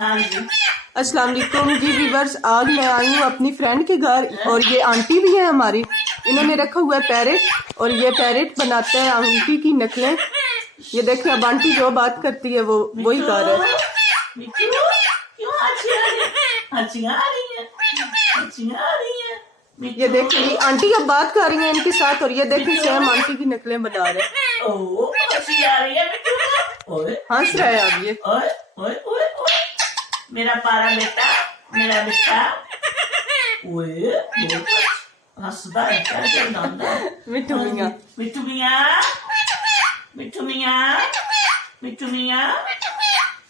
हाँ जी। अस्सलाम वालेकुम जी व्यूअर्स, आज मैं आई हूँ अपनी फ्रेंड के घर और ये आंटी भी है हमारी। इन्होंने रखा हुआ है पैरेट और ये पैरेट बनाते हैं आंटी की नकलें। ये देखिए अब आंटी जो बात करती है वो वही कर रहा है। मिठू क्यों हंसियां आ रही है। ये देखिए आंटी अब बात कर रही है इनके साथ और ये देखिए सेम आंटी की नकलें बना रहे हैं। ओह हंसी आ रही है मिठू। ओए हंस रहा है अब ये। ओए ओए ओए ओए मेरा पारा बेटा, मेरा बेटा। ओए हंसदा है क्या चलदा मिठू मियां, मिठू मियां, मिठू मियां, मिठू मियां,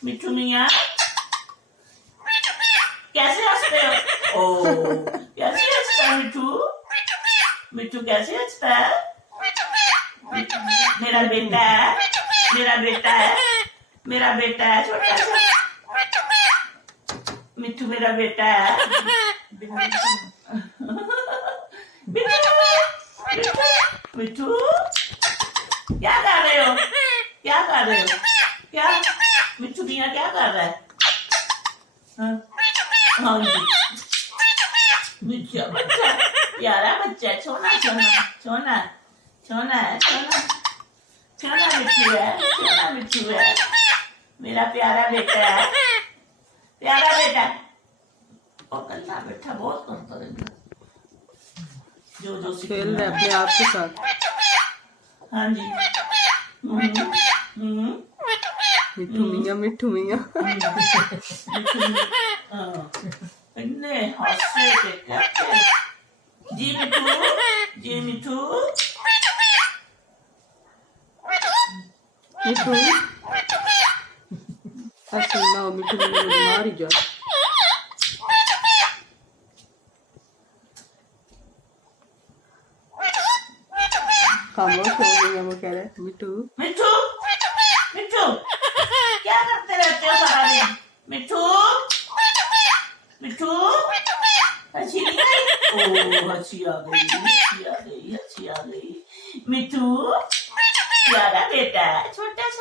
मिठू मियां। कैसे हंसते हो? ओह कैसे हंसता है मिठू? मिठू कैसे हंसता है? मेरा बेटा है, मेरा बेटा है, मेरा बेटा है छोटा सा। मिठू मेरा बेटा है। मिठू क्या कर रहे हो? क्या कर रहे हो? क्या मिठू मियां क्या कर रहा है? हाँ जी मिठू बच्चा, प्यारा बच्चा, सोना सोना सोना सोना है, सोना सोना मिठू है, सोना मिठू है, मेरा प्यारा बेटा है, प्यारा बेटा। और कल्ला बेटा बहुत करता रहता जो खेल रहे अपने आप के साथ। हाँ जी। मिठू मियां, मिठू मियां। इतने हौसले के क्या जी मिठू, जी मिठू। मिठू ऐसे ना मिठू मियां मुझे मार ही जा। खामोश हो गई वो कह रहे मिठू मिठू मिठू क्या करते रहते हो सारा दिन? मिठू मिठू हंसी नहीं आई? ओह हंसी आ गई, हंसी आ गई, हंसी आ गई। मिठू प्यारा बेटा है छोटा सा।